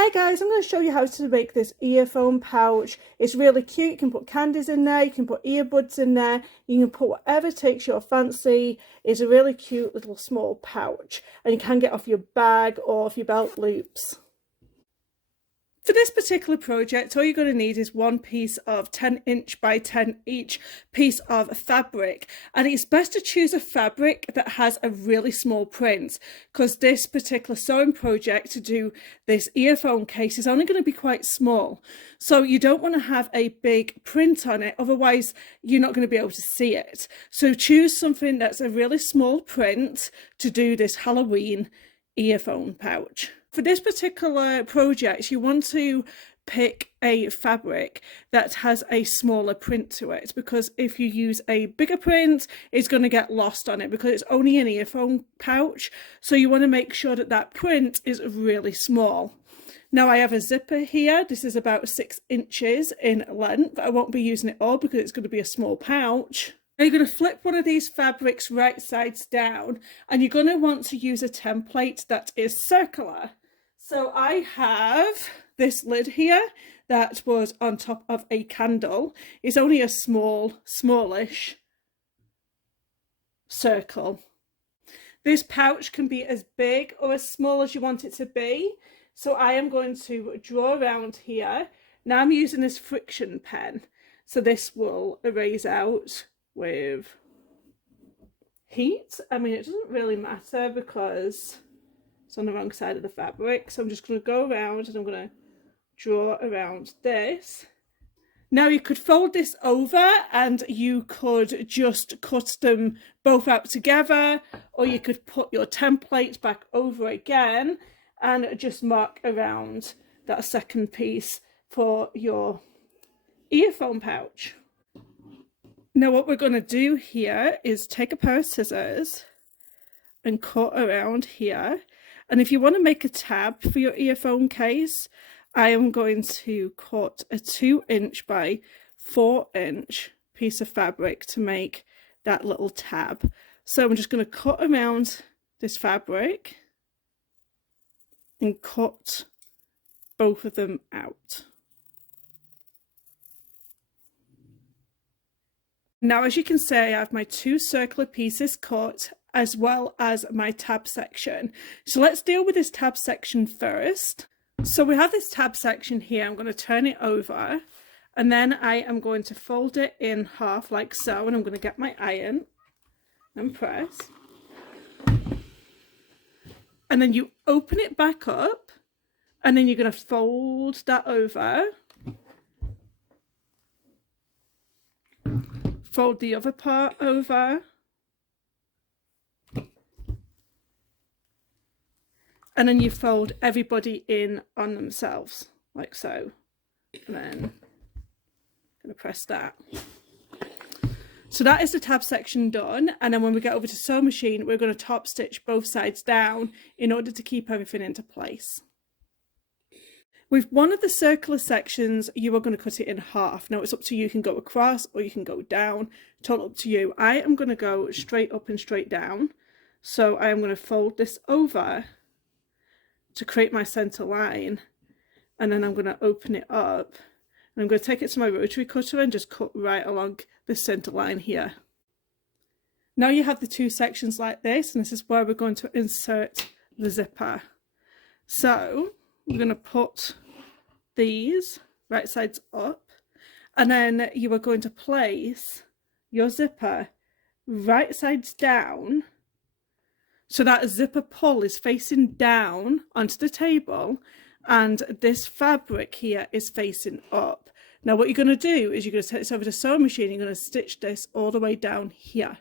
Hi guys, I'm going to show you how to make this earphone pouch. It's really cute. You can put candies in there, you can put earbuds in there, you can put whatever takes your fancy. It's a really cute little small pouch and you can get off your bag or off your belt loops. For this particular project, all you're going to need is one piece of 10" by 10" piece of fabric, and it's best to choose a fabric that has a really small print, because this particular sewing project to do this earphone case is only going to be quite small, so you don't want to have a big print on it, otherwise you're not going to be able to see it. So choose something that's a really small print to do this Halloween earphone pouch. For this particular project, you want to pick a fabric that has a smaller print to it, because if you use a bigger print, it's going to get lost on it because it's only an earphone pouch. So you want to make sure that that print is really small. Now I have a zipper here. This is about 6 inches in length. I won't be using it all because it's going to be a small pouch. Now you're going to flip one of these fabrics right sides down, and you're going to want to use a template that is circular. So I have this lid here that was on top of a candle. It's only a smallish circle. This pouch can be as big or as small as you want it to be. So I am going to draw around here. Now I'm using this friction pen, so this will erase out with heat. I mean, it doesn't really matter because it's on the wrong side of the fabric. So I'm just going to go around and I'm going to draw around this. Now you could fold this over and you could just cut them both out together, or you could put your template back over again and just mark around that second piece for your earphone pouch. Now what we're going to do here is take a pair of scissors and cut around here. And if you want to make a tab for your earphone case, I am going to cut a 2" by 4" piece of fabric to make that little tab. So I'm just going to cut around this fabric and cut both of them out. Now, as you can see, I have my 2 circular pieces cut, as well as my tab section. So let's deal with this tab section first. So we have this tab section here. I'm going to turn it over, and then I am going to fold it in half like so, and I'm going to get my iron and press. And then you open it back up, and then you're going to fold that over. Fold the other part over. And then you fold everybody in on themselves, like so. And then I'm going to press that. So that is the tab section done. And then when we get over to sew machine, we're going to top stitch both sides down in order to keep everything into place. With one of the circular sections, you are going to cut it in half. Now it's up to you. You can go across or you can go down. Total up to you. I am going to go straight up and straight down. So I am going to fold this over to create my center line, and then I'm going to open it up, and I'm going to take it to my rotary cutter and just cut right along the center line here. Now you have the 2 sections like this, and this is where we're going to insert the zipper. So we're going to put these right sides up, and then you are going to place your zipper right sides down, so that zipper pull is facing down onto the table and this fabric here is facing up. Now what you're going to do is you're going to take this over to sewing machine, you're going to stitch this all the way down here.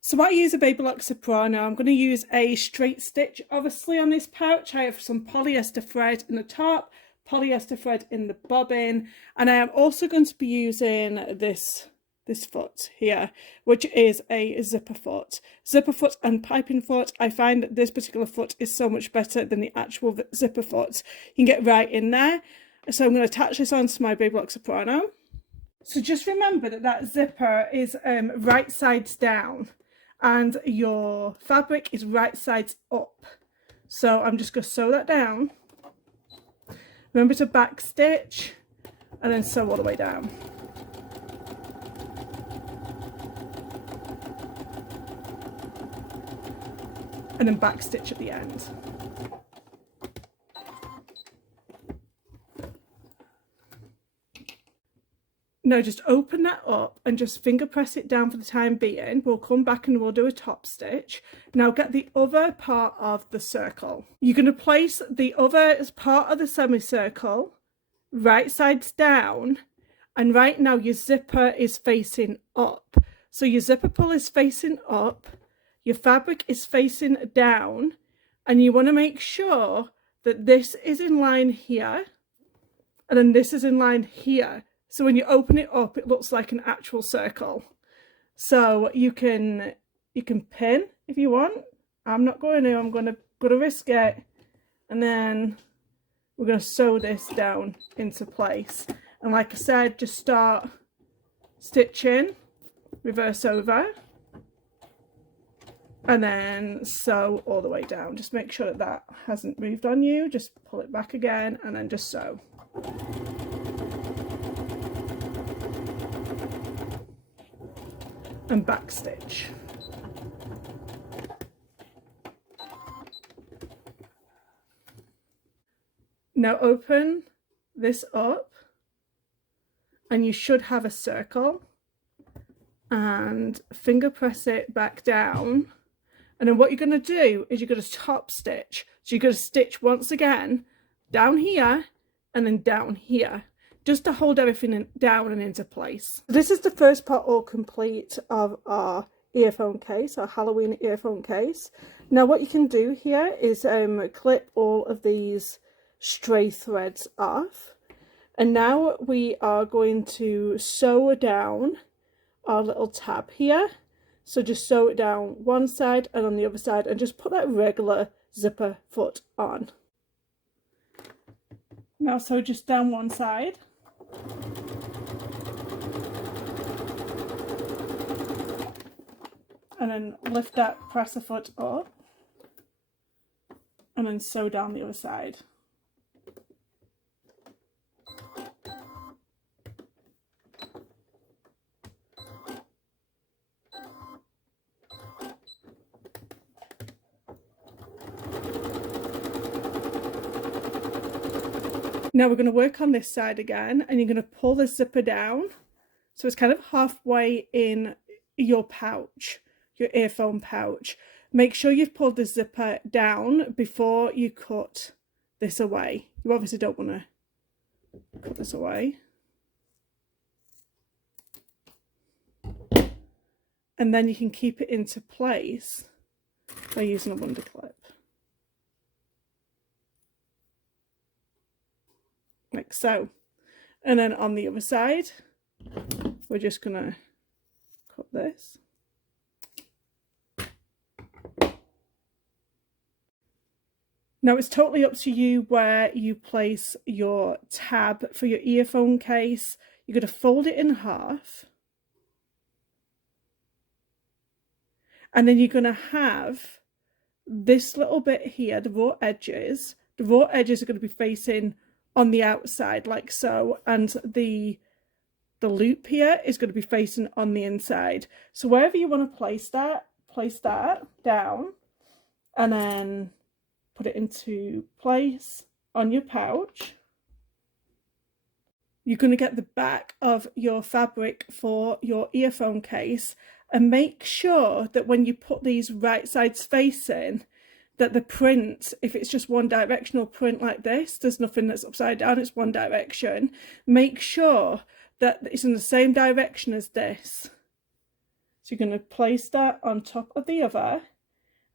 So I use a baby lock soprano. I'm going to use a straight stitch obviously on this pouch. I have some polyester thread in the top, polyester thread in the bobbin, and I am also going to be using this foot here, which is a zipper foot. Zipper foot and piping foot, I find that this particular foot is so much better than the actual zipper foot. You can get right in there. So I'm going to attach this onto my baby lock soprano. So just remember that that zipper is right sides down and your fabric is right sides up. So I'm just going to sew that down Remember to back stitch and then sew all the way down. And then back stitch at the end. Now just open that up and just finger press it down for the time being. We'll come back and we'll do a top stitch. Now get the other part of the circle. You're going to place the other part of the semicircle right sides down, and right now your zipper is facing up. So your zipper pull is facing up, your fabric is facing down, and you want to make sure that this is in line here and then this is in line here. So when you open it up, it looks like an actual circle. So you can pin if you want. I'm not going to. I'm gonna risk it, and then we're gonna sew this down into place. And like I said, just start stitching, reverse over, and then sew all the way down. Just make sure that that hasn't moved on you. Just pull it back again, and then just sew. And back stitch. Now open this up and you should have a circle, and finger press it back down, and then what you're going to do is you're going to top stitch. So you're going to stitch once again down here and then down here, just to hold everything down and into place. This is the first part all complete of our earphone case, our Halloween earphone case. Now what you can do here is clip all of these stray threads off, and now we are going to sew down our little tab here. So just sew it down one side and on the other side, and just put that regular zipper foot on. Now sew just down one side. And then lift that presser foot up and then sew down the other side. Now we're going to work on this side again, and you're going to pull the zipper down so it's kind of halfway in your pouch, your earphone pouch. Make sure you've pulled the zipper down before you cut this away. You obviously don't want to cut this away. And then you can keep it into place by using a wonder clip. Like so. And then on the other side, we're just gonna cut this. Now it's totally up to you where you place your tab for your earphone case. You're going to fold it in half, and then you're going to have this little bit here, the raw edges. The raw edges are going to be facing on the outside like so, and the loop here is going to be facing on the inside. So wherever you want to place that down, and then put it into place on your pouch. You're going to get the back of your fabric for your earphone case, and make sure that when you put these right sides facing, that the print, if it's just one directional print like this, there's nothing that's upside down, it's one direction. Make sure that it's in the same direction as this. So you're going to place that on top of the other,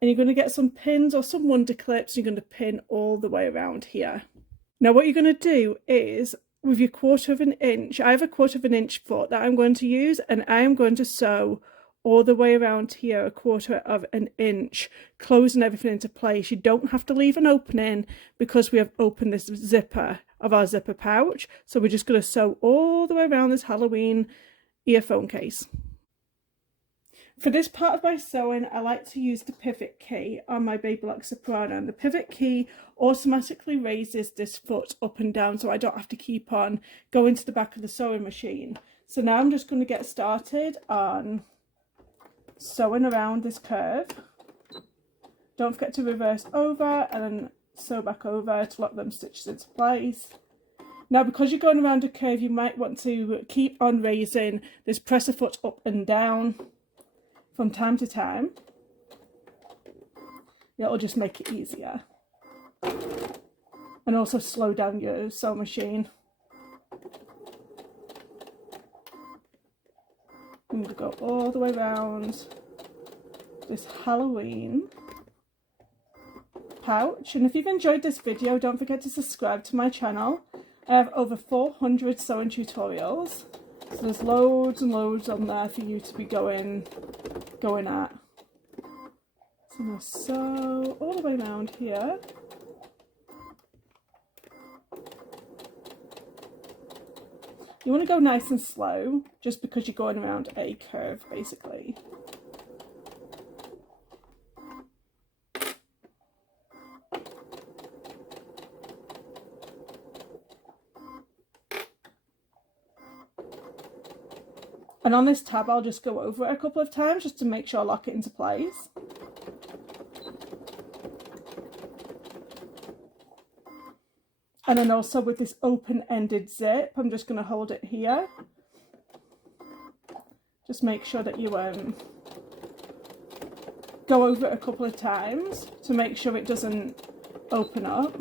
and you're going to get some pins or some wonder clips. You're going to pin all the way around here. Now what you're going to do is, with your 1/4 of an inch, I have a 1/4 of an inch foot that I'm going to use, and I am going to sew all the way around here, a 1/4 of an inch, closing everything into place. You don't have to leave an opening because we have opened this zipper of our zipper pouch. So we're just going to sew all the way around this Halloween earphone case. For this part of my sewing, I like to use the pivot key on my Baby Lock Soprano, and the pivot key automatically raises this foot up and down so I don't have to keep on going to the back of the sewing machine. So now I'm just going to get started on sewing around this curve. Don't forget to reverse over and then sew back over to lock them stitches into place. Now, because you're going around a curve, you might want to keep on raising this presser foot up and down from time to time. It'll just make it easier. And also slow down your sewing machine. I'm going to go all the way around this Halloween pouch. And if you've enjoyed this video, don't forget to subscribe to my channel. I have over 400 sewing tutorials. So there's loads and loads on there for you to be going at. So I'm going to sew all the way around here. You want to go nice and slow, just because you're going around a curve, basically. And on this tab, I'll just go over it a couple of times just to make sure I lock it into place. And then also with this open-ended zip, I'm just going to hold it here. Just make sure that you go over it a couple of times to make sure it doesn't open up.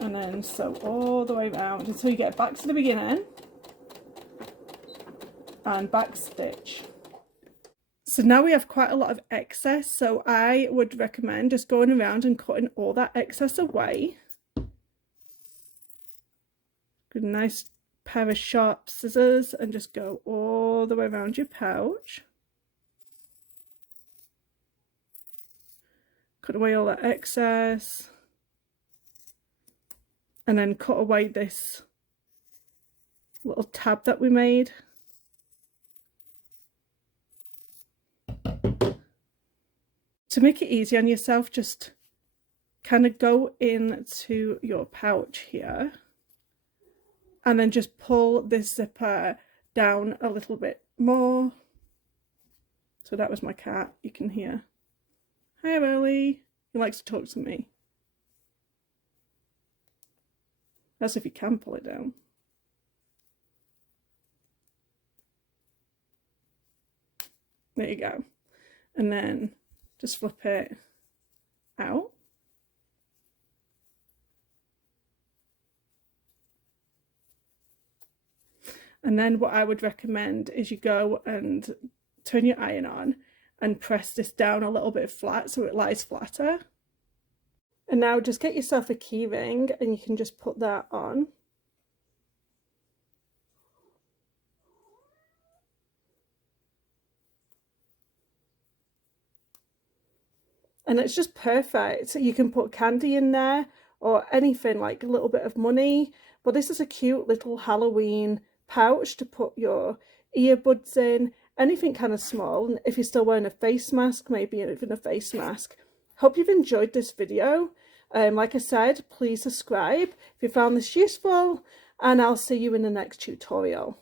And then sew all the way around until you get back to the beginning. And back stitch. So now we have quite a lot of excess, so I would recommend just going around and cutting all that excess away. Good, nice pair of sharp scissors and just go all the way around your pouch. Cut away all that excess. And then cut away this little tab that we made. To make it easy on yourself, just kind of go into your pouch here and then just pull this zipper down a little bit more. So that was my cat, you can hear. Hi Ellie, he likes to talk to me. That's if you can pull it down. There you go. And then just flip it out. And then what I would recommend is you go and turn your iron on and press this down a little bit flat so it lies flatter. And now just get yourself a key ring and you can just put that on. And it's just perfect. So you can put candy in there or anything, like a little bit of money. But this is a cute little Halloween pouch to put your earbuds in, anything kind of small. And if you're still wearing a face mask, maybe even a face mask. Hope you've enjoyed this video. Like I said, please subscribe if you found this useful, and I'll see you in the next tutorial.